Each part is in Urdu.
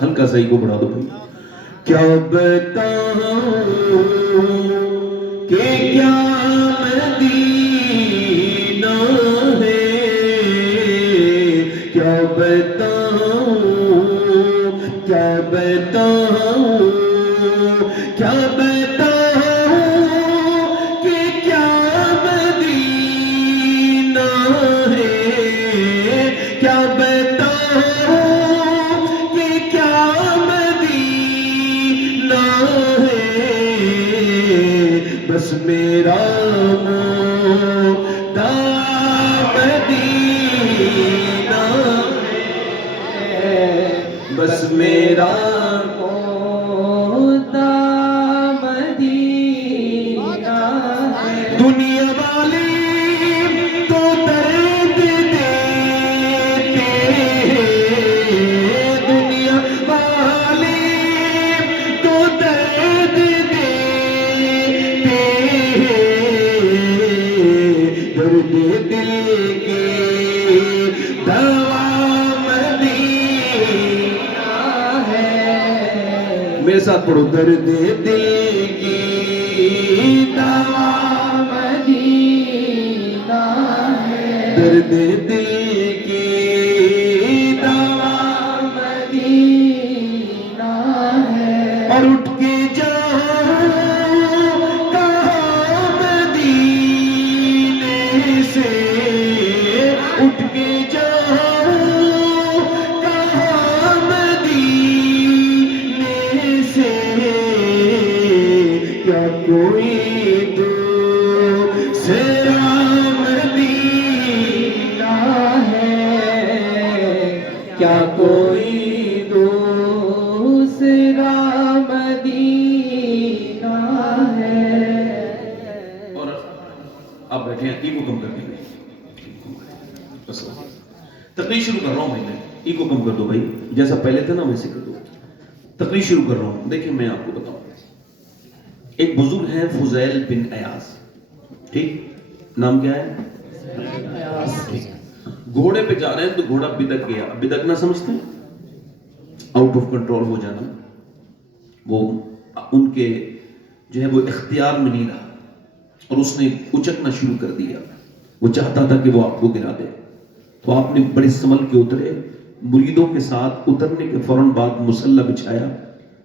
ہلکا سا کو بڑھا دو بھائی. کیا بتاؤں کہ کیا مدینہ ہے، کیا بتاؤں کیا بتاؤں کیا بتاؤں کہ کیا مدینہ ہے، کیا بتاؤں کہ کیا مدینہ ہے. بس میرا مدعا مدینہ ہے، بس میرا مدعا مدینہ ہے. دنیا والی تو درد دیتے ہیں، دنیا والی تو درد دیتے ہیں، درد دل کی دوا مدینہ ہے. میرے ساتھ پڑھو، درد دل کی دوا مدینہ ہے، درد دل کی دوا مدینہ ہے. اور اٹھ کے جاؤں کہاں مدینے سے، اٹھ کے جاؤں کہاں مدینے سے. کیا کوئی دوسرا مدینہ ہے، کیا کوئی دوسرا مدینہ ہے. اور آپ بیٹھے ہیں، ایگو کم کر دیں. تقریر شروع کر رہا ہوں بھائی، میں ایگو کم کر دو بھائی، جیسا پہلے تھا نا ویسے کر دو. تقریر شروع کر رہا ہوں. دیکھیں میں آپ کو بتاؤں، ایک بزرگ ہے فضیل بن عیاض، ٹھیک نام کیا ہے؟ گھوڑے پہ جا رہے ہیں تو گھوڑا بدک گیا. بدکنا سمجھتے ہیں؟ آؤٹ آف کنٹرول ہو جانا. وہ ان کے جو ہے وہ اختیار میں نہیں رہا اور اس نے اچکنا شروع کر دیا. وہ چاہتا تھا کہ وہ آپ کو گرا دے، تو آپ نے بڑے سنبھل کے اترے، مریدوں کے ساتھ اترنے کے فوراً بعد مصلی بچھایا،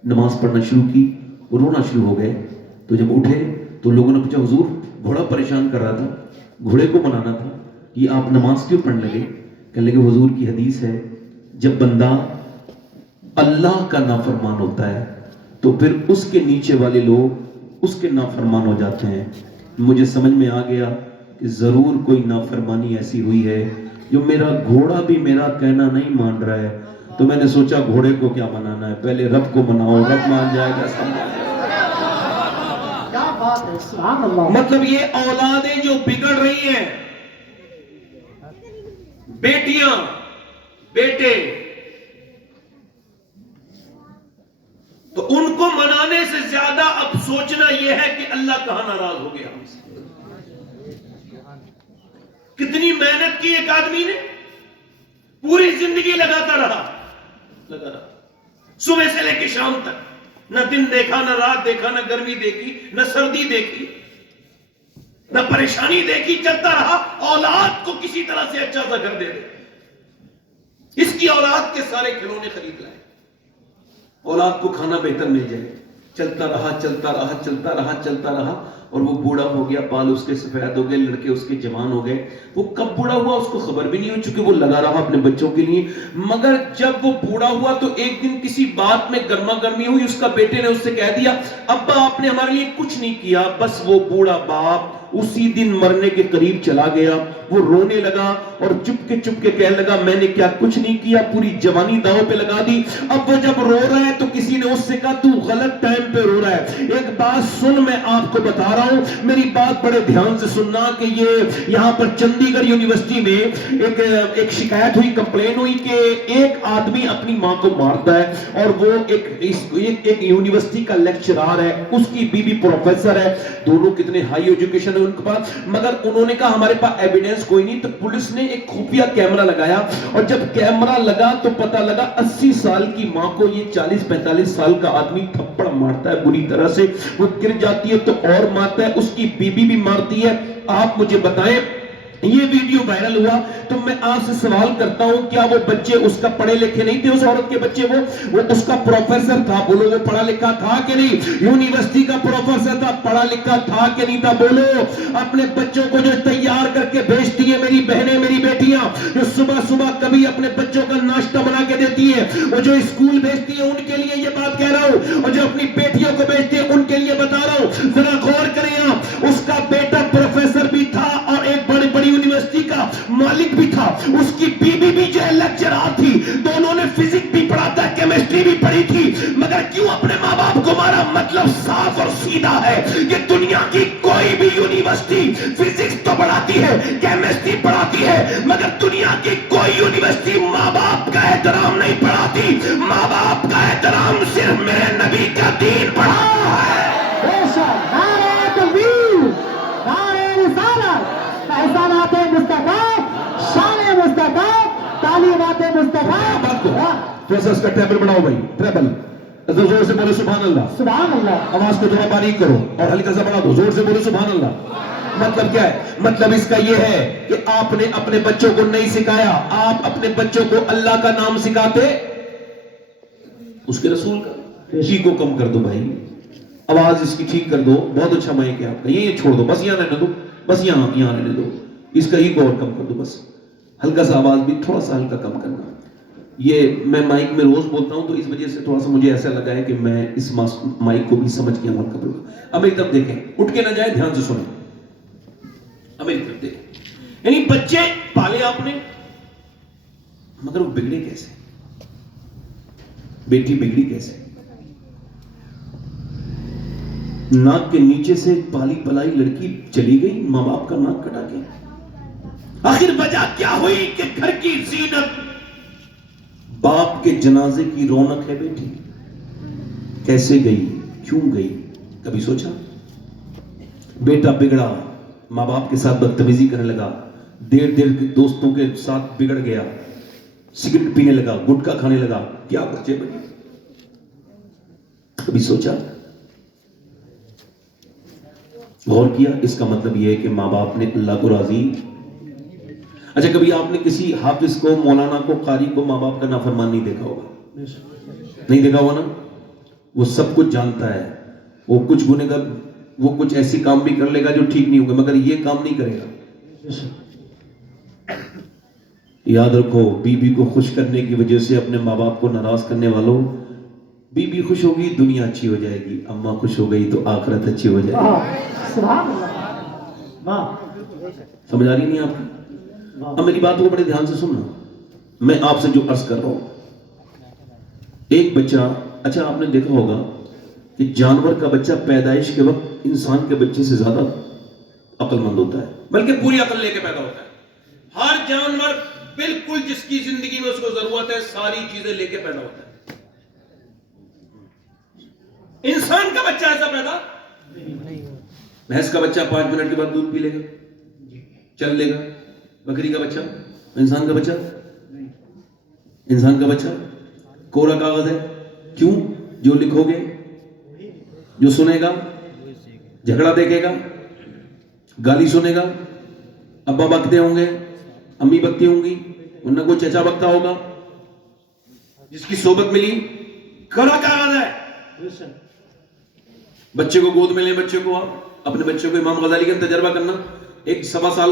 نماز پڑھنا شروع کی، رونا شروع ہو گئے. تو جب اٹھے تو لوگوں نے پوچھا حضور گھوڑا پریشان کر رہا تھا، گھوڑے کو منانا تھا، یہ آپ نماز کیوں پڑھنے لگے؟ کہنے لگے حضور کی حدیث ہے جب بندہ اللہ کا نافرمان ہوتا ہے تو پھر اس کے نیچے والے لوگ اس کے نافرمان ہو جاتے ہیں. مجھے سمجھ میں آ گیا کہ ضرور کوئی نافرمانی ایسی ہوئی ہے جو میرا گھوڑا بھی میرا کہنا نہیں مان رہا ہے. تو میں نے سوچا گھوڑے کو کیا منانا ہے، پہلے رب کو مناؤ، رب مان جائے گا سب. مطلب یہ اولادیں جو بگڑ رہی ہیں، بیٹیاں بیٹے، تو ان کو منانے سے زیادہ اب سوچنا یہ ہے کہ اللہ کہاں ناراض ہو گیا ہم سے. کتنی محنت کی ایک آدمی نے، پوری زندگی لگاتا رہا، صبح سے لے کے شام تک، نہ دن دیکھا، نہ رات دیکھا، نہ گرمی دیکھی، نہ سردی دیکھی، نہ پریشانی دیکھی، چلتا رہا. اولاد کو کسی طرح سے اچھا سا گھر دے دے، اس کی اولاد کے سارے کھلونے خرید لائے، اولاد کو کھانا بہتر مل جائے. چلتا رہا چلتا رہا چلتا رہا چلتا رہا، اور وہ بوڑھا ہو گیا، بال اس کے سفید ہو گئے، لڑکے اس کے جوان ہو گئے. وہ کب بوڑھا ہوا اس کو خبر بھی نہیں ہوئی، چونکہ وہ لگا رہا اپنے بچوں کے لیے. مگر جب وہ بوڑھا ہوا تو ایک دن کسی بات میں گرما گرمی ہوئی، اس کا بیٹے نے اس سے کہہ دیا ابا آپ نے ہمارے لیے کچھ نہیں کیا. بس وہ بوڑھا باپ اسی دن مرنے کے قریب چلا گیا. وہ رونے لگا اور چپ کے کہنے لگا میں نے کیا کچھ نہیں کیا، پوری جوانی داؤ پہ لگا دی. اب وہ جب رو رہا ہے تو کسی نے اس سے کہا تو غلط ٹائم پہ رو رہا ہے. ایک بات سن، میں آپ کو بتا رہا ہوں، میری بات بڑے دھیان سے سننا، کہ یہ یہاں پر چندی گڑھ یونیورسٹی میں ایک شکایت ہوئی، کمپلین ہوئی کہ ایک آدمی اپنی ماں کو مارتا ہے، اور وہ ایک یونیورسٹی کا لیکچرار ہے، اس کی بیوی پروفیسر ہے، دونوں کتنے ہائی ایجوکیشن گئے ان کے پاس، مگر انہوں نے کہا ہمارے پاس ایویڈنس کوئی نہیں. تو پولیس نے ایک خفیہ کیمرہ لگایا، اور جب کیمرہ لگا تو پتہ لگا 80 سال کی ماں کو یہ 40-45 سال کا آدمی تھپڑ مارتا ہے بری طرح سے، وہ گر جاتی ہے تو اور مارتا ہے، اس کی بیوی بھی مارتی ہے. آپ مجھے بتائیں، یہ ویڈیو وائرل ہوا تو میں آپ سے سوال کرتا ہوں، کیا وہ بچے اس کا پڑھے لکھے نہیں تھے؟ اس عورت کے بچے وہ اس کا پروفیسر تھا، بولو وہ پڑھا لکھا تھا کہ نہیں؟ یونیورسٹی کا پروفیسر تھا، پڑھا لکھا تھا کہ نہیں تھا؟ بولو. اپنے بچوں کو جو تیار کر کے بھیجتی ہیں میری بہنیں، میری بیٹیاں، جو صبح صبح کبھی اپنے بچوں کا ناشتہ بنا کے دیتی ہیں، وہ جو اسکول بھیجتی ہیں، ان کے لیے یہ بات کہہ رہا ہوں، اور جو اپنی بیٹیوں کو بھیجتی ہیں ان کے لیے بتا رہا ہوں. ذرا غور کریں آپ، اس کا بیٹا پروفیسر بھی تھا اور ایک بڑی یونیورسٹی کا مالک بھی تھا، اس کی بیوی بھی جو ہے لیکچرر تھی، دونوں نے فزکس بھی پڑھا تھا، کیمسٹری بھی پڑھی تھی، مگر کیوں اپنے ماں باپ کو مارا؟ مطلب صاف اور سیدھا ہے کہ دنیا کی کوئی بھی یونیورسٹی فزکس تو پڑھاتی ہے، کیمسٹری پڑھاتی ہے، مگر دنیا کی کوئی یونیورسٹی ماں باپ کا احترام نہیں پڑھاتی. ماں باپ کا احترام صرف میرے نبی کا دین پڑھا ہے. نعرہ تکبیر، نعرہ رسالت، احسانات مصطفیٰ، شان مصطفیٰ، تعلیمات مصطفیٰ. بات کو تھوڑا اس کا ٹریبل بڑھاؤ بھائی، ٹریبل زور سے بولو سبحان اللہ. سبحان اللہ. آواز کو تھوڑا باریک کرو اور ہلکا سا بڑھا دو، زور سے بولو سبحان اللہ. مطلب کیا ہے؟ مطلب اس کا یہ ہے کہ آپ نے اپنے بچوں کو نہیں سکھایا، آپ اپنے بچوں کو اللہ کا نام سکھاتے، اس کے رسول کا. اسی کو کم کر دو بھائی، آواز اس کی ٹھیک کر دو. بہت اچھا مائک ہے آپ کا، یہ چھوڑ دو، بس یہاں رہنے دو، بس یہاں رہنے دو. اس کا ہی کو اور کم کر دو، بس ہلکا سا آواز بھی تھوڑا سا ہلکا کم کرنا. یہ میں مائک میں روز بولتا ہوں تو اس وجہ سے تھوڑا سا مجھے ایسا لگا ہے کہ میں اس مائک کو بھی سمجھ کے عمل کروں گا. اب میری طرف دیکھیں، اٹھ کے نہ جائیں، دھیان سے سنیں. اب میری طرف دیکھیں، یعنی بچے پالے آپ نے، مگر وہ بگڑے کیسے؟ بیٹی بگڑی کیسے؟ ناک کے نیچے سے پالی پلائی لڑکی چلی گئی، ماں باپ کا ناک کٹا کے. آخر وجہ کیا ہوئی کہ گھر کی زینت باپ کے جنازے کی رونق ہے بیٹی. کیسے گئی؟ کیوں گئی؟ کبھی سوچا؟ بیٹا بگڑا، ماں باپ کے ساتھ بدتمیزی کرنے لگا، دیر دوستوں کے ساتھ بگڑ گیا، سگریٹ پینے لگا، گٹکا کھانے لگا، کیا بچے بنے؟ کبھی سوچا؟ غور کیا؟ اس کا مطلب یہ ہے کہ ماں باپ نے اللہ کو راضی. اچھا کبھی آپ نے کسی حافظ کو، مولانا کو، قاری کو ماں باپ کا نافرمان نہیں دیکھا ہوگا؟ نہیں دیکھا ہوگا نا؟ وہ سب کچھ جانتا ہے، وہ کچھ گنے گا، وہ کچھ ایسی کام بھی کر لے گا جو ٹھیک نہیں ہوگا، مگر یہ کام نہیں کرے گا. یاد رکھو، بیوی کو خوش کرنے کی وجہ سے اپنے ماں باپ کو ناراض کرنے والوں، بیوی خوش ہوگی دنیا اچھی ہو جائے گی، اماں خوش ہو گئی تو آخرت اچھی ہو جائے گی. سبحان اللہ. سمجھ آ رہی نہیں آپ کی؟ اب میری بات کو بڑے دھیان سے سننا. میں آپ سے جو عرض کر رہا ہوں، ایک بچہ، اچھا آپ نے دیکھا ہوگا کہ جانور کا بچہ پیدائش کے وقت انسان کے بچے سے زیادہ عقل مند ہوتا ہے، بلکہ پوری عقل لے کے پیدا ہوتا ہے. ہر جانور بالکل جس کی زندگی میں اس کو ضرورت ہے ساری چیزیں لے کے پیدا ہوتا ہے. انسان کا بچہ ایسا پیدا، بھینس کا بچہ 5 منٹ کے بعد دودھ پی لے گا، چل لے گا. بکری کا بچہ، انسان کا بچہ، انسان کا بچہ کوڑا کاغذ ہے. کیوں؟ جو لکھو گے، جو سنے گا، جھگڑا دیکھے گا، گالی سنے گا، ابا بکتے ہوں گے، امی بکتی ہوں گی، ورنہ کوئی چچا بکتا ہوگا. جس کی صحبت ملی، کوڑا کاغذ ہے. بچے کو گود میں لیں، بچے کو آپ اپنے بچے کو امام غزالی کا تجربہ کرنا. ایک سوا سال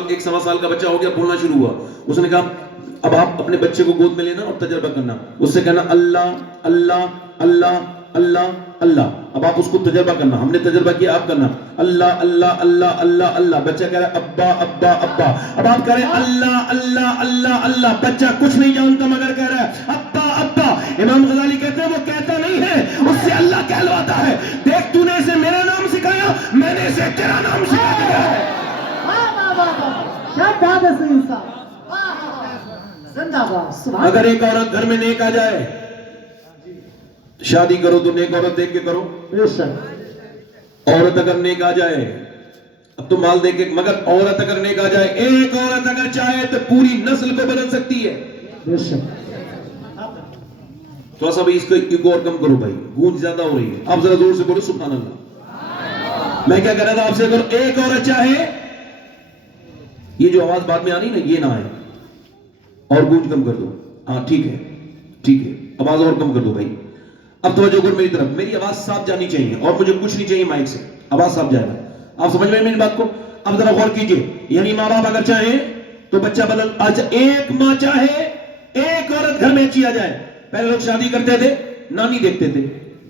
کا بچہ ہو گیا، بولنا شروع ہوا. اس نے کہا اب آپ اپنے بچے کو گود میں لینا اور تجربہ کرنا. اس سے کہنا اللہ اللہ اللہ اللہ اللہ. اب آپ اس کو تجربہ کرنا. ہم نے تجربہ کیا، آپ کرنا اللہ اللہ اللہ اللہ اللہ. بچہ کہہ رہا ہے ابا ابا ابا. اب آپ کہہ رہے ہیں اللہ اللہ اللہ اللہ. بچہ کچھ نہیں جانتا مگر کہہ رہا ہے ابا ابا. امام غزالی کہتے ہیں وہ کہتا نہیں ہے، اس سے اللہ کہلواتا ہے. دیکھ تو نے اسے میرا نام سکھایا، میں نے اسے تیرا نام سکھا دیا ہے. اگر ایک عورت گھر میں نیک آ جائے، شادی کرو تو نیک عورت دیکھ کے کرو. عورت اگر نیک آ جائے اب تو مال دے کے مگر عورت اگر نیک آ جائے, ایک عورت اگر چاہے تو پوری نسل کو بدل سکتی ہے. بے شک. تو سب اس کو ایک اور کم کرو بھائی, گونج زیادہ ہو رہی ہے. آپ ذرا زور سے بولو سبحان اللہ. میں کیا کہہ رہا تھا آپ سے, اگر ایک عورت چاہے, یہ جو آواز بعد میں آ رہی نا یہ نہ آئے, اور گونج کم کر دو. ہاں ٹھیک ہے ٹھیک ہے, آواز اور کم کر دو بھائی. اب توجہ کرو میری طرف, میری آواز صاف جانی چاہیے اور مجھے کچھ نہیں چاہیے مائک سے, آواز صاف جائے گا. آپ سمجھ میں میری بات کو؟ اب ذرا غور کیجئے, یعنی ماں باپ اگر چاہیں تو بچہ بدل. اچھا ایک ماں چاہے ایک عورت گھر میں اچھی آ جائے. پہلے لوگ شادی کرتے تھے نانی دیکھتے تھے,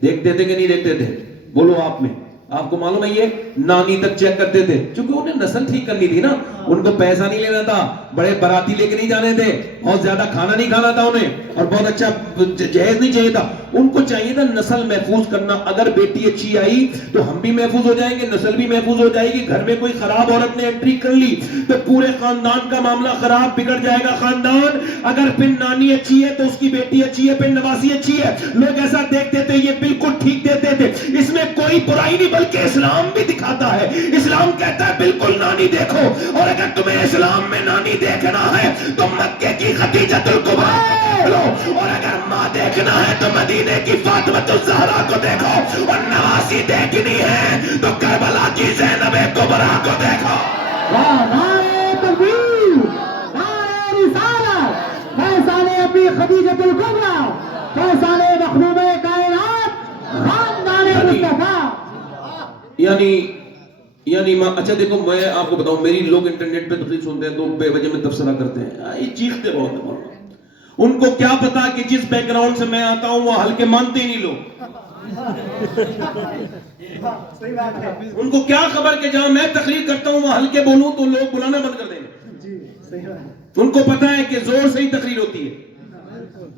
دیکھتے تھے کہ نہیں دیکھتے تھے؟ بولو آپ میں, آپ کو معلوم ہے یہ نانی تک چیک کرتے تھے, چونکہ انہیں نسل ٹھیک کرنی تھی نا. ان کو پیسہ نہیں لینا تھا, بڑے باراتی لے کے نہیں جانے تھے, بہت زیادہ کھانا نہیں کھانا تھا انہیں, اور بہت اچھا جہیز نہیں چاہیے تھا. ان کو چاہیے تھا نسل محفوظ کرنا. اگر بیٹی اچھی آئی تو ہم بھی محفوظ ہو جائیں گے, نسل بھی محفوظ ہو جائے گی. گھر میں کوئی خراب عورت نے انٹری کر لی تو پورے خاندان کا معاملہ خراب, بگڑ جائے گا خاندان. اگر پھر نانی اچھی ہے تو اس کی بیٹی اچھی ہے, پھر نواسی اچھی ہے, لوگ ایسا دیکھتے تھے, یہ بالکل ٹھیک دیتے تھے. اس میں کوئی برائی نہیں, بلکہ اسلام بھی دکھاتا ہے. اسلام کہتا ہے بالکل نانی دیکھو, اور اگر تمہیں اسلام میں نانی دیکھنا ہے تو مکے کی خدیجۃ الکبریٰ لو, اور اگر ماں دیکھنا ہے تو مدینے کی فاطمۃ الزہرا کو دیکھو, اور نواسی دیکھنی ہے تو کربلا کی زینب کبریٰ کو دیکھو. نعرہ تکبیر, نعرہ رسالت, فیصل ابی خدیجۃ الکبریٰ, فیصل مخدوم کائنات, خاندان مصطفیٰ. یعنی اچھا دیکھو میں آپ کو بتاؤں, میری لوگ انٹرنیٹ پہ تقریر سنتے ہیں تو بے وجہ میں تبصرہ کرتے ہیں, یہ چیختے بہت ہیں. ان کو کیا پتا کہ جس بیک گراؤنڈ سے میں آتا ہوں وہ ہلکے مانتے ہی نہیں لوگ. ان کو کیا خبر کہ جہاں میں تقریر کرتا ہوں وہ ہلکے بولوں تو لوگ بلانا بند کر دیں گے. ان کو پتا ہے کہ زور سے ہی تقریر ہوتی ہے.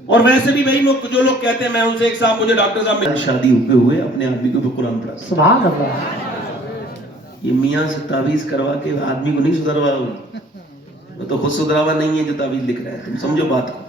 اور ویسے بھی بھائی جو لوگ کہتے ہیں, میں ان سے ایک صاحب, مجھے ڈاکٹر صاحب شادی ہوئے اپنے آدمی کو قرآن پڑھا. سبحان اللہ. یہ میاں سے تعویذ کروا کے آدمی کو نہیں سدھروا, وہ تو خود سدھرا ہوا نہیں ہے جو تعویذ لکھ رہا ہے. تم سمجھو بات کو,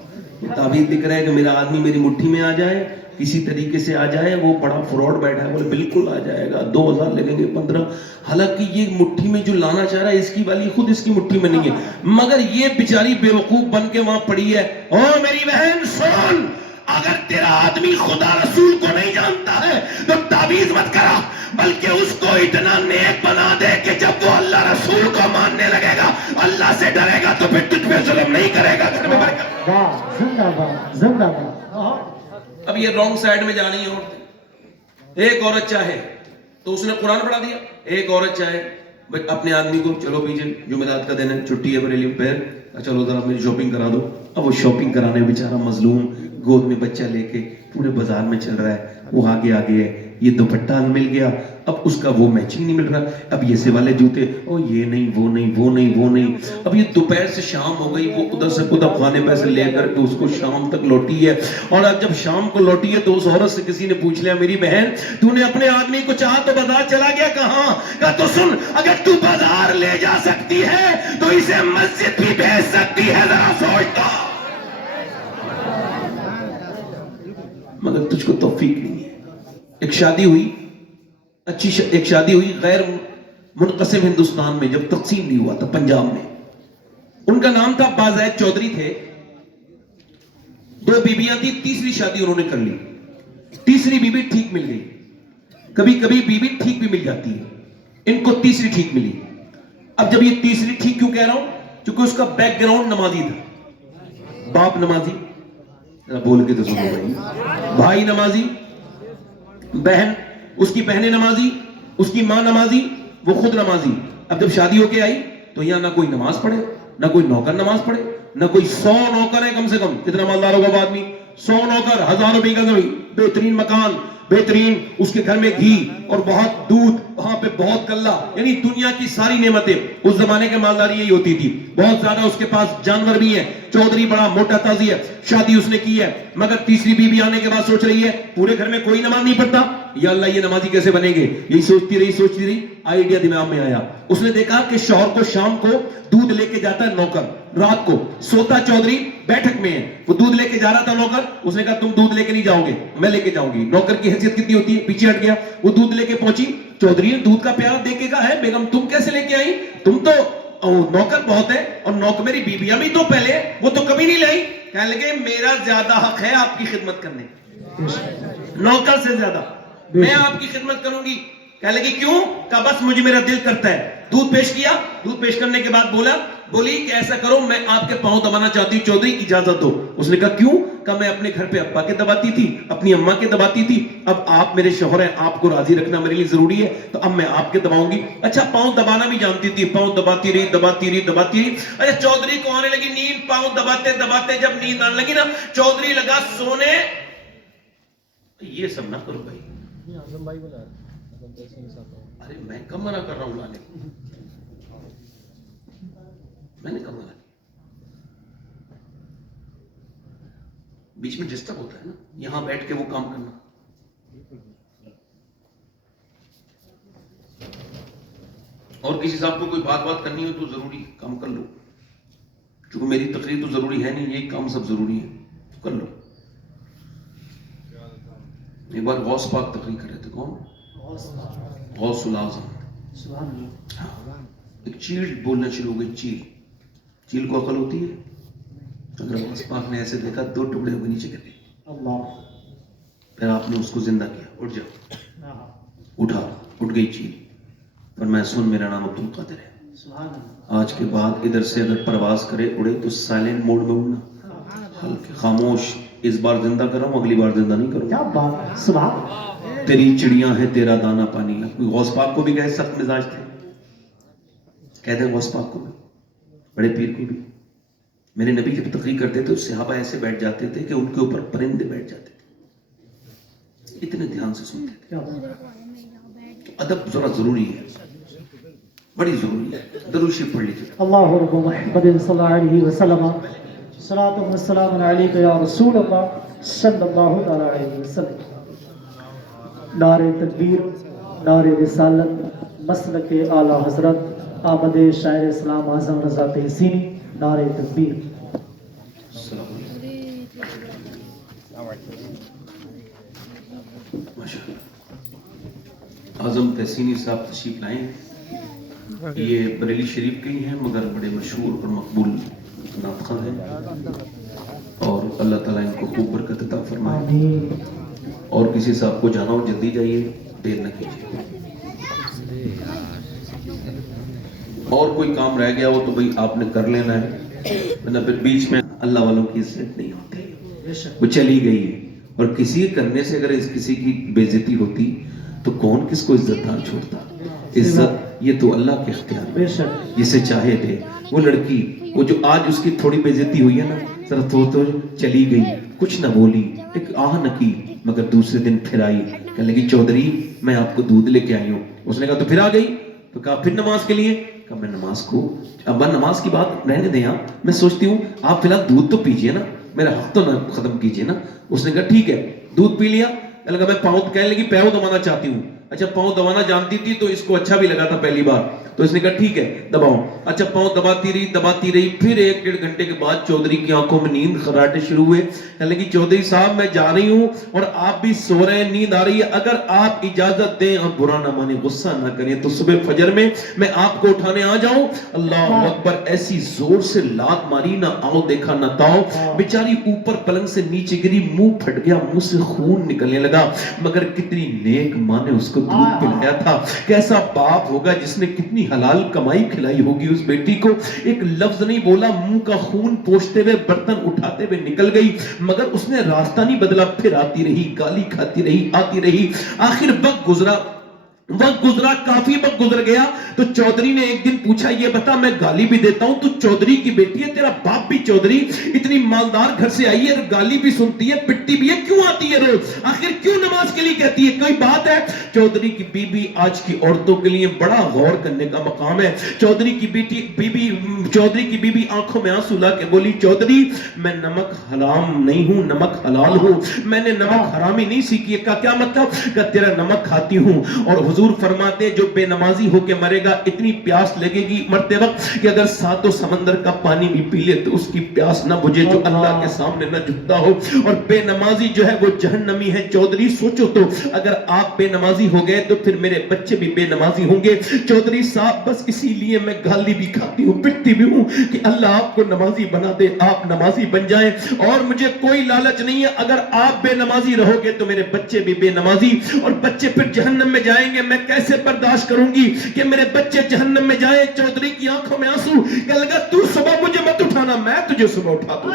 یہ تعویذ لکھ رہا ہے کہ میرا آدمی میری مٹھی میں آ جائے, کسی طریقے سے آ جائے. وہ بڑا فراڈ بیٹھا ہے, بولے بالکل آ جائے گا, 2000 لگیں گے 15. حالانکہ یہ مٹھی میں جو لانا چاہ رہا ہے اس کی والی خود اس کی مٹھی میں نہیں ہے, مگر یہ بیچاری بیوقوف بن کے وہاں پڑی ہے. او میری بہن سن, اگر تیرا آدمی خدا رسول کو نہیں جانتا ہے تو تعویذ مت کرا, بلکہ اس کو اتنا نیک بنا دے کہ جب وہ اللہ رسول کو ماننے لگے گا, اللہ سے ڈرے گا, تو پھر تجھ پہ ظلم نہیں کرے گا. گھر میں برکت. زندہ باد, زندہ باد. اب یہ رانگ سائیڈ میں جانی ہے عورتیں. ایک عورت چاہے تو اس نے قرآن پڑھا دیا, ایک عورت چاہے اپنے آدمی کو چلو پیچھے جمعرات کا دن ہے, چھٹی ہے بریلی پیر, چلو ذرا میری شاپنگ کرا دو. اب وہ شاپنگ کرانے بیچارہ مظلوم گود میں بچہ لے کے پورے بازار میں چل رہا ہے, وہ آگے آگے ہے, یہ دوپٹہ مل گیا, اب اس کا وہ میچنگ نہیں مل رہا, اب یہ سے والے جوتے, او یہ نہیں وہ نہیں وہ نہیں وہ نہیں. اب یہ دوپہر سے شام ہو گئی, وہ ادھر سے خود افغانے پیسے لے کر کے اس کو شام تک لوٹی ہے. اور اب جب شام کو لوٹی ہے تو اس عورت سے کسی نے پوچھ لیا, میری بہن تو نے اپنے آدمی کو چاہا تو بازار چلا گیا, کہاں؟ کہا تو سن, اگر تو بازار لے جا سکتی ہے تو اسے مسجد بھی بھیج سکتی ہے, ذرا سوچتا. مگر تجھ کو توفیق نہیں ہے. ایک شادی ہوئی, اچھی ایک شادی ہوئی غیر منقسم ہندوستان میں, جب تقسیم نہیں ہوا تھا پنجاب میں. ان کا نام تھا بازید چودھری تھے, 2 بیویاں تھی, تیسری شادی انہوں نے کر لی. تیسری بیوی ٹھیک مل گئی, کبھی کبھی بیوی ٹھیک بھی مل جاتی ہے, ان کو تیسری ٹھیک ملی. اب جب یہ تیسری ٹھیک کیوں کہہ رہا ہوں, کیونکہ اس کا بیک گراؤنڈ نمازی تھا. باپ نمازی, بول کے تو سنو بھائی, بھائی نمازی, بہن اس کی بہنیں نمازی, اس کی ماں نمازی, وہ خود نمازی. اب جب شادی ہو کے آئی تو یہاں نہ کوئی نماز پڑھے, نہ کوئی نوکر نماز پڑھے, نہ کوئی 100 نوکر ہے کم سے کم. کتنا مالدار ہوگا وہ آدمی, 100 نوکر, 1000 بیگھہ زمین, بہترین مکان, بہترین اس کے گھر میں گھی اور بہت دودھ, وہاں پہ بہت غلہ, یعنی دنیا کی ساری نعمتیں. اس زمانے کے مالداری یہی ہوتی تھی. بہت زیادہ اس کے پاس جانور بھی ہیں, چودھری بڑا موٹا تازی ہے. شادی اس نے کی ہے, مگر تیسری بیوی آنے کے بعد سوچ رہی ہے پورے گھر میں کوئی نماز نہیں پڑھتا, یا اللہ یہ نمازی کیسے بنیں گے. یہی سوچتی رہی, آئیڈیا دماغ میں آیا. اس نے دیکھا کہ شوہر کو شام کو دودھ لے کے جاتا ہے نوکر, رات کو سوتا چودھری بیٹھک میں ہے, وہ دودھ لے کے جا رہا تھا نوکر, اس نے کہا تم دودھ لے کے نہیں جاؤ گے, میں لے کے جاؤں گی. نوکر کی حیثیت کتنی ہوتی ہے, پیچھے ہٹ گیا, وہ دودھ لے کے پہنچی, چودھری نے دودھ کا پیالہ دے کے کہا ہے بیگم تم کیسے لے کے آئی, تم تو نوکر بہت ہے, اور نوکر میری بیوی ابھی تو پہلے وہ تو کبھی نہیں لائی. کہنے لگے میرا زیادہ حق ہے آپ کی خدمت کرنے, نوکر سے زیادہ میں آپ کی خدمت کروں گی. کہنے لگی کیوں, کہا بس مجھے میرا دل کرتا ہے. دودھ پیش کیا, دودھ پیش کرنے کے بعد بولی کہ ایسا کرو میں آپ کے پاؤں دبانا چاہتی ہوں چودھری اجازت دو. اس نے کہا کیوں, کہا میں اپنے گھر پہ ابا کے دباتی تھی, اپنی اماں کے دباتی تھی, اب آپ میرے شوہر ہیں, آپ کو راضی رکھنا میرے لیے ضروری ہے, تو اب میں آپ کے دباؤں گی. اچھا پاؤں دبانا بھی جانتی تھی, پاؤں دباتی رہی. اچھا چودھری کو آنے لگی نیند, پاؤں دباتے جب نیند آنے لگی نا, چودھری لگا سونے. یہ سب نہ کرو بھائی, ارے میں کم منع کر رہا ہوں لانے کو, میں نے کم منع کیا, بیچ میں ڈسٹرب ہوتا ہے نا, یہاں بیٹھ کے وہ کام کرنا. اور کسی صاحب کو کوئی بات کرنی ہو تو ضروری کام کر لو, چونکہ میری تقریر تو ضروری ہے نہیں, یہی کام سب ضروری ہے, تو کر لو. ایک بار غوث پاک تقریر کر رہے تھے, کون, غوث الاعظم. ایک چیل بولنا شروع ہو گئی, چیل کو عقل ہوتی ہے, اگر غوث پاک نے ایسے دیکھا 2 ٹکڑے ہو کے نیچے گر گئے. پھر آپ نے اس کو زندہ کیا, اٹھ جا, اٹھا, اٹھ گئی چیل. پر میں سن, میرا نام عبد القادر ہے, آج کے بعد ادھر سے اگر پرواز کرے اڑے تو سائلنٹ موڈ میں اڑنا, ہلکے خاموش. اس بار زندہ کر رہا ہوں, اگلی بار زندہ نہیں کروں. تیری چڑیاں ہیں تیرا دانا پانی. غوث پاک کو بھی گئے سخت مزاج تھے, کہتے ہیں غوث پاک کو بھی, بڑے پیر کو بھی. میرے نبی جب تقریر کرتے تھے صحابہ ایسے بیٹھ جاتے تھے کہ ان کے اوپر پرندے بیٹھ جاتے تھے, اتنے دھیان سے سنتے تھے. ادب ذرا ضروری ہے, بڑی ضروری ہے. درود شریف پڑھ لیجیے. اللہ رب محمد صلی اللہ علیہ وسلم, صلاۃ و سلام علیک یا رسول اللہ صلی اللہ علیہ وسلم. نعرہ تکبیر, نعرہ رسالت, مسلک اعلی حضرت آمد شاعر اسلام اعظم رضا تحسینی. نعرہ تکبیر. اعظم تحسینی صاحب تشریف لائے ہیں. یہ بریلی شریف کے ہی ہیں مگر بڑے مشہور اور مقبول نعت خواں ہیں, اور اللہ تعالیٰ ان کو خوب برکت عطا فرمائے. اور کسی صاحب کو جانا ہو جلدی جائیے, دیر نہ کیجیے. اور کوئی کام رہ گیا ہو تو بھئی آپ نے کر لینا ہے, ورنہ پھر بیچ میں اللہ والوں کی عزت نہیں ہوتی, وہ چلی گئی ہے. اور کسی کرنے سے اگر کسی کی بے عزتی ہوتی تو کون کس کو عزت دار چھوڑتا. عزت یہ تو اللہ کے اختیار میں, جسے چاہے دے. وہ لڑکی, وہ جو آج اس کی تھوڑی بے عزتی ہوئی ہے نا, ذرا تو چلی گئی, کچھ نہ بولی, ایک آہ نہ کی, مگر دوسرے دن پھر آئی, کہنے لگی چودھری میں آپ کو دودھ لے کے آئی ہوں. اس نے کہا تو پھر آ گئی, تو کہا پھر نماز کے لیے, کہا میں نماز کو, ابا نماز کی بات رہنے دیں, آپ میں سوچتی ہوں آپ فی الحال دودھ تو پیجئے نا, میرا حق تو نہ ختم کیجئے نا. اس نے کہا ٹھیک ہے, دودھ پی لیا. کہنے لگا میں پاؤں, کہنے لگی پاؤں دبانا چاہتی ہوں. اچھا پاؤں دبانا جانتی تھی تو اس کو اچھا بھی لگا تھا پہلی بار, تو اس نے کہا ٹھیک ہے دباؤ. اچھا پاؤں دباتی رہی. پھر 1-1.5 گھنٹے کے بعد چودھری کی آنکھوں میں نیند خراٹے شروع ہوئے. کہنے لگی چودھری صاحب میں جا رہی ہوں اور آپ بھی سو رہے ہیں, نیند آ رہی ہے, اگر آپ اجازت دیں اور برا نہ مانے, غصہ نہ کریں, تو صبح فجر میں آپ کو اٹھانے آ جاؤں. اللہ اکبر, ایسی زور سے لات ماری, نہ آؤ دیکھا نہ تاؤ. بیچاری اوپر پلنگ سے نیچے گری, منہ پھٹ گیا, منہ سے خون نکلنے لگا. مگر کتنی نیک ماں نے اس کو دودھ پلایا تھا. کیسا باپ ہوگا جس نے کتنی حلال کمائی کھلائی ہوگی اس بیٹی کو. ایک لفظ نہیں بولا, منہ کا خون پوچھتے ہوئے, برتن اٹھاتے ہوئے نکل گئی, مگر اس نے راستہ نہیں بدلا. پھر آتی رہی, گالی کھاتی رہی, آتی رہی. آخر وقت گزرا, کافی وقت گزر گیا. تو چودھری نے ایک دن پوچھا, یہ بتا میں گالی بھی دیتا ہوں, تو چودھری کی بیٹی ہے, تیرا باپ بھی چودھری, اتنی مالدار گھر سے آئی ہے, گالی بھی سنتی ہے, پٹی بھی ہے, کیوں آتی ہے روز, آخر کیوں نماز کے لیے کہتی ہے, کوئی بات ہے؟ چودھری کی بیوی آج کی عورتوں کے لیے بڑا غور کرنے کا مقام ہے. چودھری کی بیوی آنکھوں میں آنسو لا کے بولی, چودھری میں نمک حرام نہیں ہوں, نمک حلال ہوں, میں نے نمک حرامی نہیں سیکھی. کیا مطلب؟ کہ تیرا نمک کھاتی ہوں, اور حضور حضور فرماتے ہیں جو بے نمازی ہو کے مرے گا اتنی پیاس لگے گی مرتے وقت کہ اگر ساتوں سمندر کا پانی بھی پی لے تو اس کی پیاس نہ بجھے جو اللہ کے سامنے نہ جھکتا ہو. اور بے نمازی جو ہے وہ جہنمی ہے. چودھری سوچو تو اگر آپ بے نمازی ہو گئے تو پھر میرے بچے بھی بے نمازی ہوں گے. چودھری صاحب بس اسی لیے میں گالی بھی کھاتی ہوں پٹتی بھی ہوں کہ اللہ آپ کو نمازی بنا دے, آپ نمازی بن جائیں. اور مجھے کوئی لالچ نہیں ہے, اگر آپ بے نمازی رہو گے تو میرے بچے بھی بے نمازی, اور بچے پھر جہنم میں جائیں گے. میں کیسے برداشت کروں گی کہ میرے بچے جہنم میں جائیں. چودھری کی آنکھوں میں آنسو, کہ لگا تو صبح مجھے مت اٹھانا, میں تجھے صبح اٹھا دوں.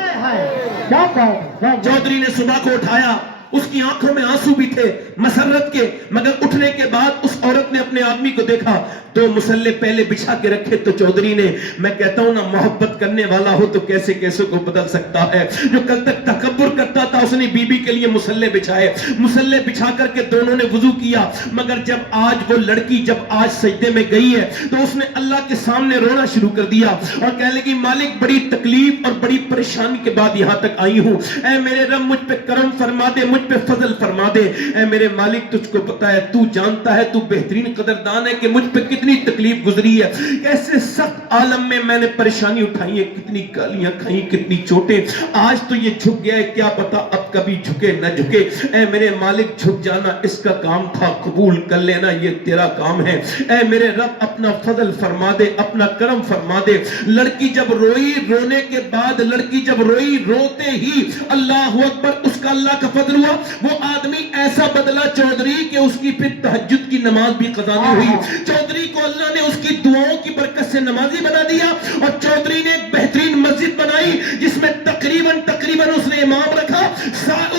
چودھری نے صبح کو اٹھایا, اس کی آنکھوں میں آنسو بھی تھے مسرت کے, مگر اٹھنے کے بعد اس عورت نے اپنے آدمی کو دیکھا تو مسلح پہلے بچھا کے رکھے. تو چودھری نے, میں کہتا ہوں نا محبت کرنے والا ہو تو کیسے کیسے کو بدل سکتا ہے. جو کل تک تکبر کرتا تھا اس نے بی بی کے لیے مسلح بچھائے, مسلح بچھا کر کے دونوں نے وضو کیا. مگر جب آج وہ لڑکی جب آج سجدے میں گئی ہے تو اس نے اللہ کے سامنے رونا شروع کر دیا اور کہنے لگی مالک بڑی تکلیف اور بڑی پریشانی کے بعد یہاں تک آئی ہوں, اے میرے رب مجھ پہ کرم فرما دے, مجھ پہ فضل فرما دے. اے میرے مالک تجھ کو پتا ہے, تو جانتا ہے, تو بہترین قدردان ہے کہ مجھ پہ کتنی تکلیف گزری ہے, کیسے سخت عالم میں نے پریشانی اٹھائی ہے, کتنی گالیاں کھائیں, کتنی چوٹیں. آج تو یہ جھک گیا ہے, کیا پتا اب کبھی جھکے نہ جھکے. اے میرے مالک جھک جانا اس کا کام تھا, قبول کر لینا یہ تیرا کام ہے. اے میرے رب اپنا فضل فرما دے, اپنا کرم فرما دے. لڑکی جب روئی, رونے کے بعد لڑکی جب روئی, روتے ہی اللہ اکبر, اس کا اللہ کا فضل ہوا. وہ آدمی ایسا بدلا چودھری کہ اس کی پھر تہجد کی نماز بھی قضا نہیں ہوئی. چودھری کو اللہ نے اس کی دعاؤں کی برکت سے نمازی بنا دیا, اور چودھری نے ایک بہترین مسجد بنائی جس میں تقریباً اس نے امام رکھا,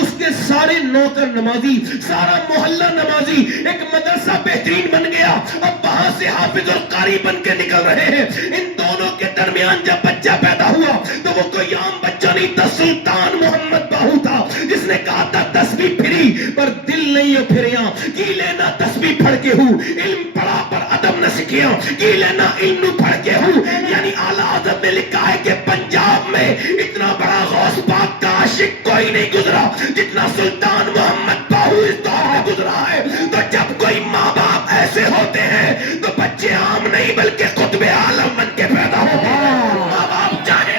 اس کے سارے نوکر نمازی, سارا محلہ نمازی, ایک مدرسہ بہترین بن گیا. اب وہاں سے حافظ اور قاری بن کے نکل رہے ہیں. ان دونوں کے درمیان جب بچہ پیدا ہوا تو وہ کوئی عام بچہ نہیں تھا, سلطان محمد باہو تھا, جس نے کہا تھا تسبیح پھری پر دل نہیں ہو پھریا, کی لینا تسبیح پڑھ کے ہوں, علم پڑھا پر ادب نہ سکھیا, کی لینا علم پڑھ کے ہوں. یعنی اعلیٰ حضرت نے لکھا ہے کہ پنجاب میں اتنا بڑا غوث پاک کا عاشق کوئی نہیں گزرا جتنا سلطان محمد باہو اس دور میں گزرا ہے. تو جب کوئی ماں باپ ایسے ہوتے ہیں تو بچے عام نہیں بلکہ قطب عالم بن کے پیدا ہوتے ہیں. ماں باپ چاہے